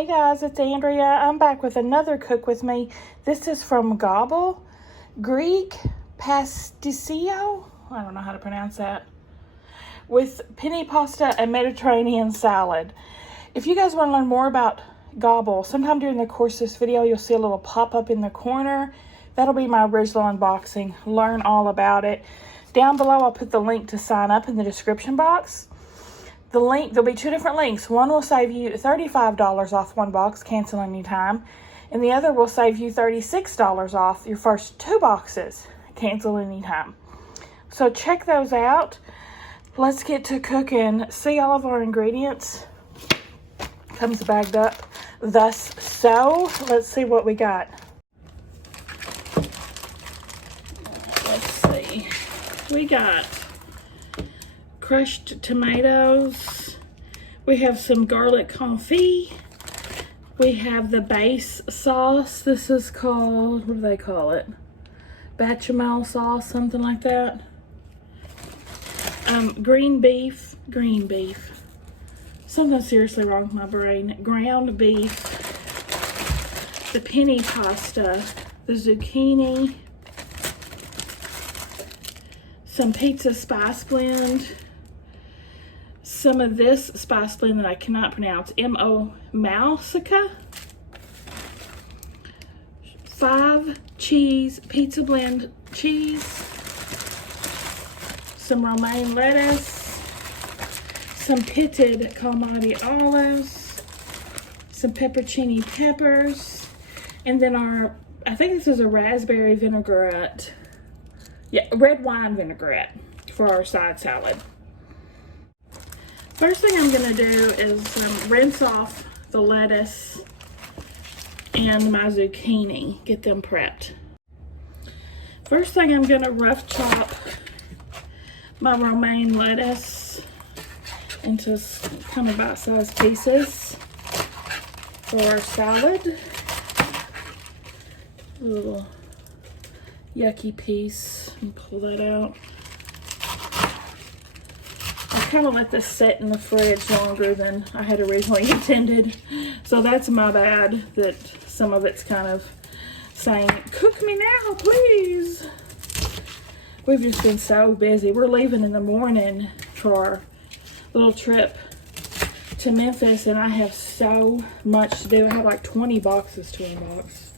Hey guys, it's Andrea. I'm back with another Cook With Me. This is from Gobble, Greek Pasticcio, I don't know how to pronounce that, with penne pasta and Mediterranean salad. If you guys want to learn more about Gobble, sometime during the course of this video, you'll see a little pop-up in the corner. That'll be my original unboxing. Learn all about it. Down below, I'll put the link to sign up in the description box. The link, there'll be two different links. One will save you $35 off one box, cancel anytime. And the other will save you $36 off your first two boxes, cancel anytime. So check those out. Let's get to cooking. See all of our ingredients. Comes bagged up thus so. Let's see what we got. Let's see. We got crushed tomatoes. We have some garlic confit. We have the base sauce. This is called, what do they call it? Bechamel sauce, something like that. Green beef. Something seriously wrong with my brain. Ground beef. The penne pasta. The zucchini. Some pizza spice blend. Some of this spice blend that I cannot pronounce, Mousica. 5 cheese, pizza blend cheese. Some romaine lettuce. Some pitted Calamari olives. Some peppercini peppers. And then I think this is a raspberry vinaigrette. Yeah, red wine vinaigrette for our side salad. First thing I'm going to do is rinse off the lettuce and my zucchini, get them prepped. First thing I'm going to rough chop my romaine lettuce into kind of bite-sized pieces for our salad. A little yucky piece, and pull that out. Kind of let this sit in the fridge longer than I had originally intended, so that's my bad that some of it's kind of saying, cook me now, please. We've just been so busy. We're leaving in the morning for our little trip to Memphis, and I have so much to do. I have like 20 boxes to unbox,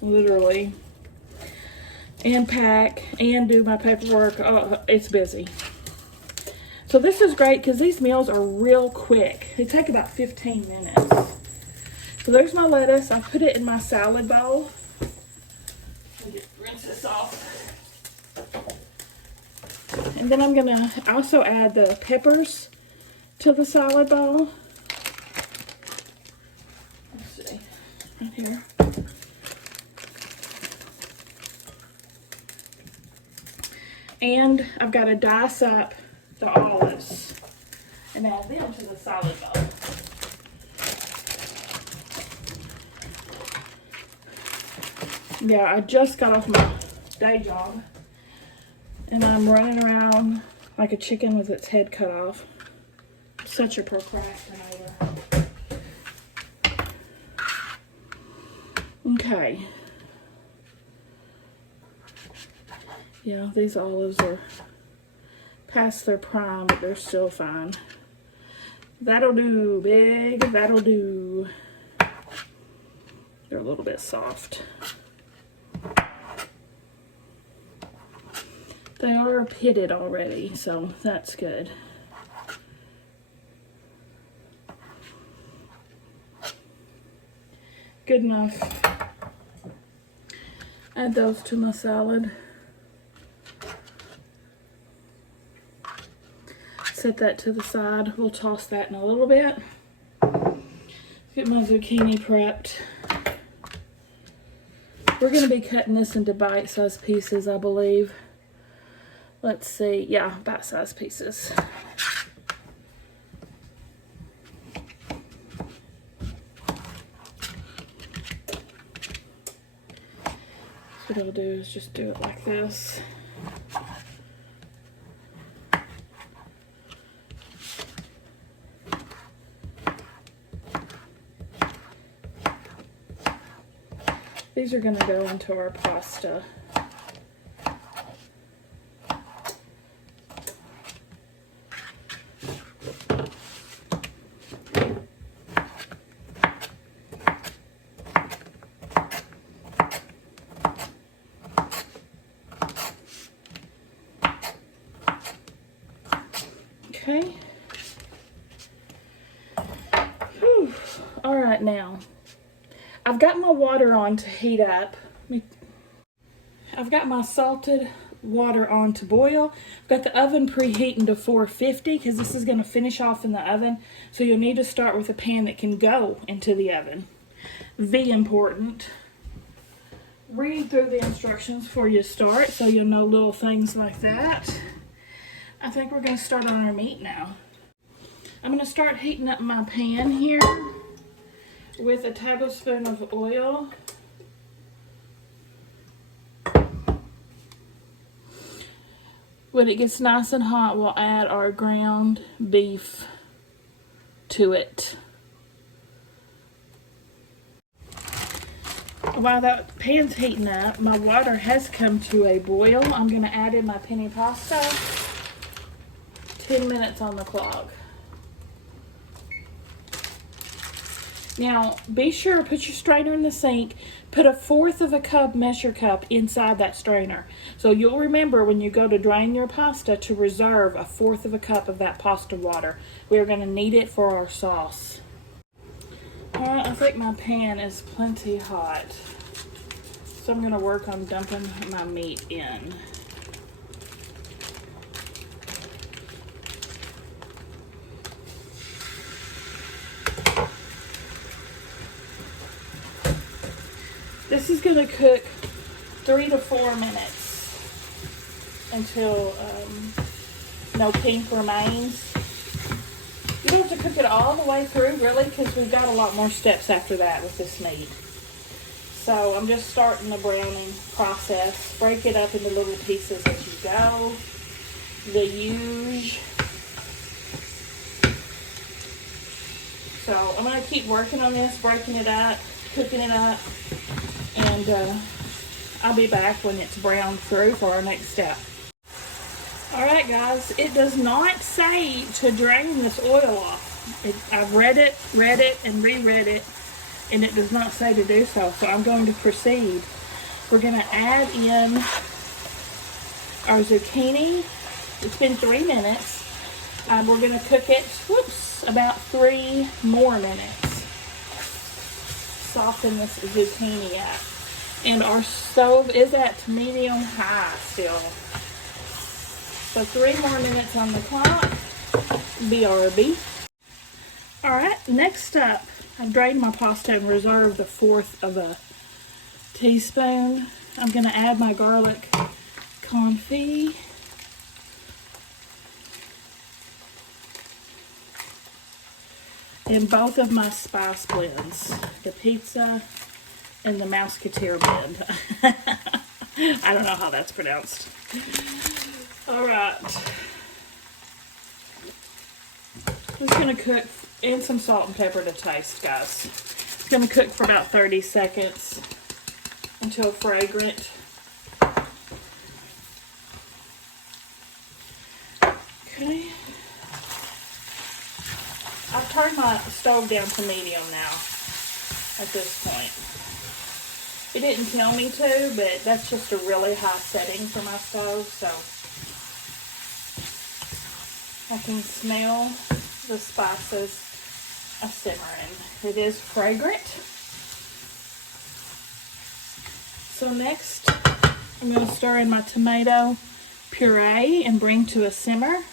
literally, and pack and do my paperwork. Oh, it's busy. So this is great because these meals are real quick. They take about 15 minutes. So there's my lettuce. I put it in my salad bowl. Let me just rinse this off. And then I'm gonna also add the peppers to the salad bowl. Let's see, right here. And I've got to dice up the olives and add them to the salad bowl. Yeah, I just got off my day job and I'm running around like a chicken with its head cut off. I'm such a procrastinator. Okay. Yeah, these olives are past their prime, but they're still fine. That'll do, big. That'll do. They're a little bit soft. They are pitted already, so that's good. Good enough. Add those to my salad. Set that to the side. We'll toss that in a little bit. Get my zucchini prepped. We're going to be cutting this into bite-sized pieces, I believe. Let's see. Yeah, bite-sized pieces. What I'll do is just do it like this. These are gonna go into our pasta. Okay. Whew. All right, now I've got my water on to heat up. I've got my salted water on to boil. I've got the oven preheating to 450 because this is going to finish off in the oven. So you'll need to start with a pan that can go into the oven. Very important. Read through the instructions before you start so you'll know little things like that. I think we're going to start on our meat now. I'm going to start heating up my pan here with a tablespoon of oil. When it gets nice and hot, we'll add our ground beef to it. While that pan's heating up, my water has come to a boil. I'm going to add in my penne pasta. 10 minutes on the clock. Now, be sure to put your strainer in the sink. Put 1/4 of a cup measure cup inside that strainer. So you'll remember when you go to drain your pasta to reserve 1/4 of a cup of that pasta water. We're going to need it for our sauce. Alright, I think my pan is plenty hot. So I'm going to work on dumping my meat in. This is going to cook 3 to 4 minutes until no pink remains. You don't have to cook it all the way through, really, because we've got a lot more steps after that with this meat. So I'm just starting the browning process. Break it up into little pieces as you go. The usual. So I'm going to keep working on this, breaking it up, cooking it up. And I'll be back when it's browned through for our next step. Alright guys, it does not say to drain this oil off. I've read it, and reread it, and it does not say to do so. So I'm going to proceed. We're going to add in our zucchini. It's been 3 minutes. We're going to cook it, about 3 more minutes. Soften this zucchini up. And our stove is at medium high still. So 3 more minutes on the clock. BRB. Alright, next up, I've drained my pasta and reserved 1/4 of a teaspoon. I'm going to add my garlic confit. And both of my spice blends, the pizza and the Musketeer blend. I don't know how that's pronounced. All right. Just gonna cook, and some salt and pepper to taste, guys. It's gonna cook for about 30 seconds until fragrant. Okay. I've turned my stove down to medium now at this point. It didn't tell me to, but that's just a really high setting for my stove, so I can smell the spices simmering. It is fragrant. So next, I'm going to stir in my tomato puree and bring to a simmer.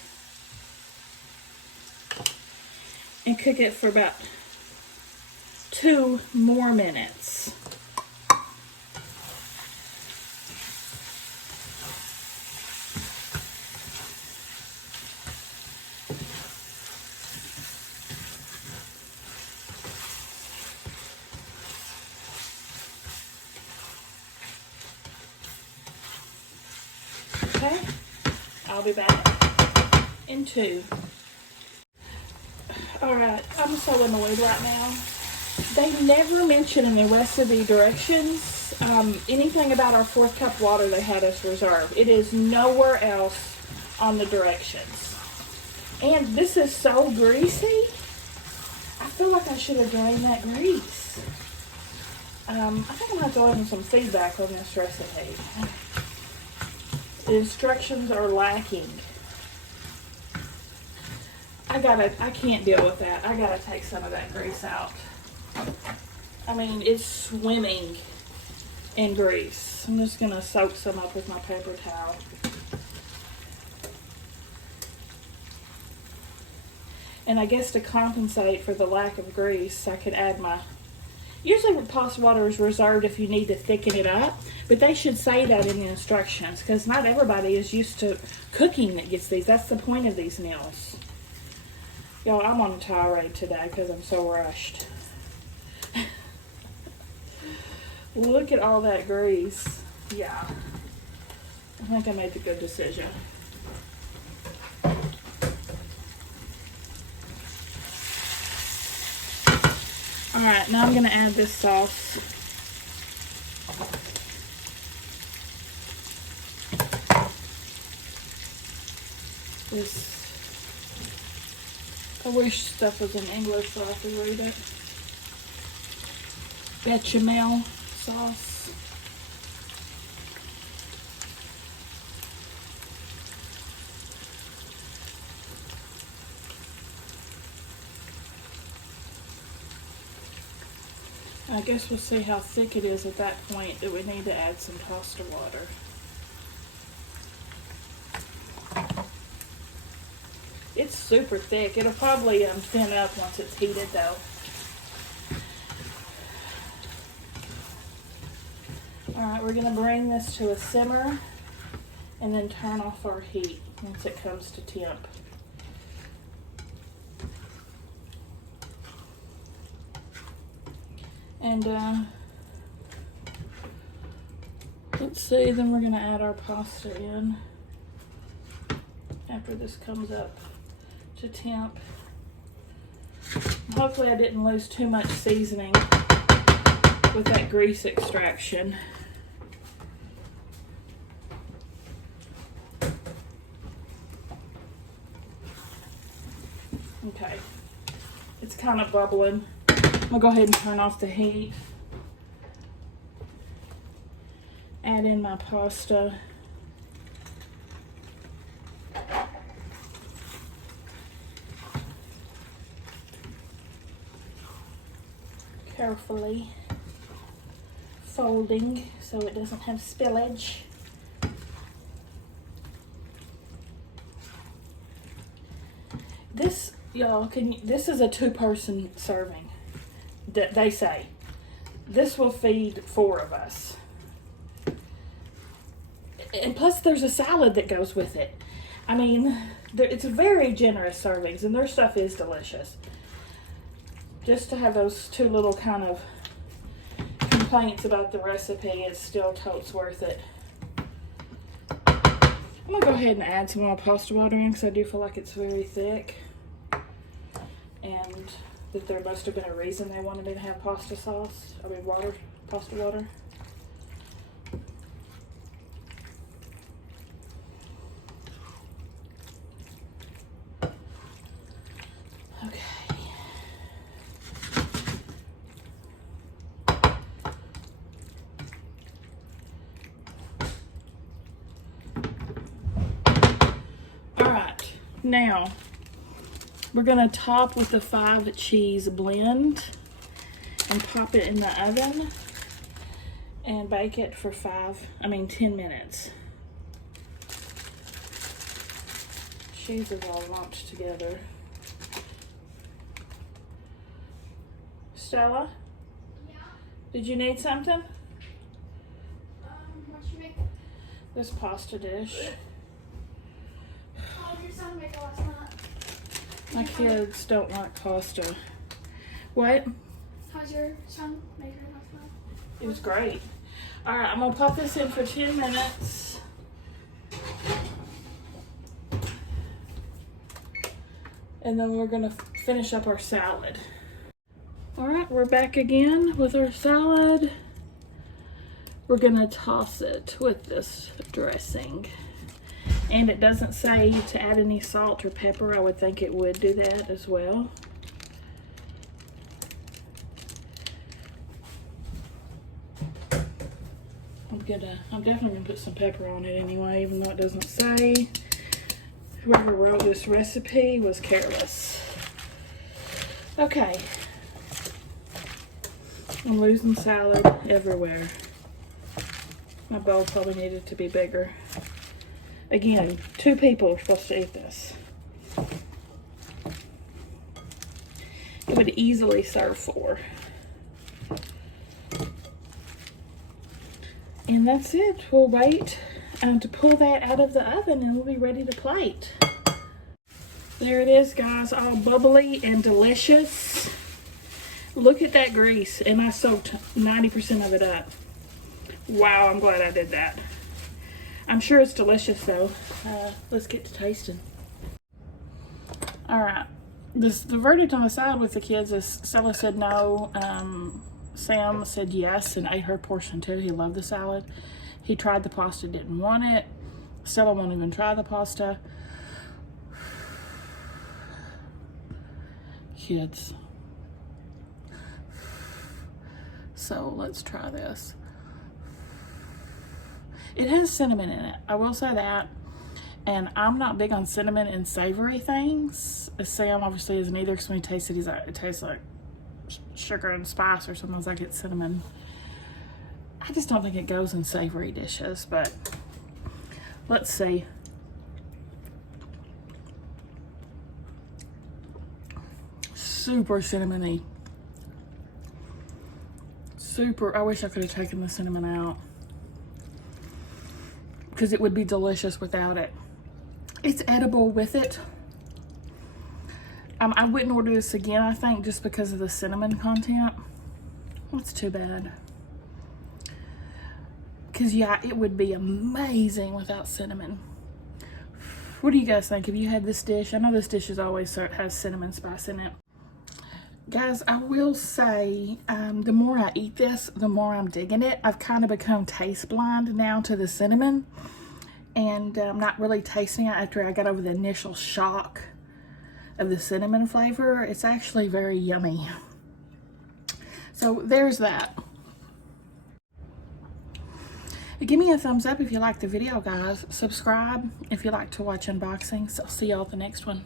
And cook it for about 2 more minutes. Okay, I'll be back in 2. Alright, I'm so annoyed right now. They never mention in the recipe directions this, anything about our 4th cup water they had us reserve. It is nowhere else on the directions. And this is so greasy. I feel like I should have drained that grease. I think I'm going to have to give them some feedback on this recipe. The instructions are lacking. I can't deal with that. I gotta take some of that grease out. I mean, it's swimming in grease. I'm just gonna soak some up with my paper towel. And I guess to compensate for the lack of grease, I could add my... Usually pasta water is reserved if you need to thicken it up, but they should say that in the instructions, because not everybody is used to cooking that gets these. That's the point of these meals. Y'all, I'm on a tirade today because I'm so rushed. Look at all that grease. Yeah. I think I made the good decision. Alright, now I'm going to add this sauce. I wish stuff was in English so I could read it. Bechamel sauce. I guess we'll see how thick it is at that point that we need to add some pasta water. It's super thick. It'll probably thin up once it's heated though. Alright, we're going to bring this to a simmer and then turn off our heat once it comes to temp. And let's see, then we're going to add our pasta in after this comes up to temp. Hopefully I didn't lose too much seasoning with that grease extraction. Okay, it's kind of bubbling. I'm gonna go ahead and turn off the heat. Add in my pasta. Carefully folding so it doesn't have spillage. This, y'all, this is a 2-person serving. They say this will feed 4 of us, and plus there's a salad that goes with it. I mean, it's very generous servings, and their stuff is delicious. Just to have those 2 little kind of complaints about the recipe, it's still totes worth it. I'm gonna go ahead and add some more pasta water in because I do feel like it's very thick, and that there must have been a reason they wanted me to have pasta sauce. I mean water, pasta water. Okay. Now, we're going to top with the 5 cheese blend and pop it in the oven and bake it for 10 minutes. Cheese is all lumped together. Stella? Yeah? Did you need something? What you make? This pasta dish. Oh, your son made it last night. My kids don't like pasta. What? How's your son make it last night? It was great. Alright, I'm going to pop this in for 10 minutes. And then we're going to finish up our salad. Alright, we're back again with our salad. we're gonna toss it with this dressing. And it doesn't say to add any salt or pepper. I would think it would do that as well. I'm definitely gonna put some pepper on it anyway, even though it doesn't say. Whoever wrote this recipe was careless. Okay. I'm losing salad everywhere. My bowl probably needed to be bigger. Again, 2 people are supposed to eat this. It would easily serve 4. And that's it. We'll wait to pull that out of the oven and we'll be ready to plate. There it is, guys, all bubbly and delicious. Look at that grease, and I soaked 90% of it up. Wow, I'm glad I did that. I'm sure it's delicious though. Let's get to tasting. All right, the verdict on the salad with the kids is Stella said no. Sam said yes and ate her portion too. He loved the salad. He tried the pasta, didn't want it. Stella won't even try the pasta. Kids. So let's try this. It has cinnamon in it, I will say that. And I'm not big on cinnamon and savory things. Sam obviously isn't either, because when he tastes it, he's like, it tastes like sugar and spice or something. Like it's cinnamon. I just don't think it goes in savory dishes, but let's see. Super cinnamony. Super, I wish I could have taken the cinnamon out, because it would be delicious without it. It's edible with it. I wouldn't order this again, I think, just because of the cinnamon content. That's too bad. Because, yeah, it would be amazing without cinnamon. What do you guys think? Have you had this dish? I know this dish is always has cinnamon spice in it. Guys, I will say, the more I eat this, the more I'm digging it. I've kind of become taste blind now to the cinnamon. And I'm not really tasting it after I got over the initial shock of the cinnamon flavor. It's actually very yummy. So there's that. Give me a thumbs up if you like the video, guys. Subscribe if you like to watch unboxings. I'll see y'all at the next one.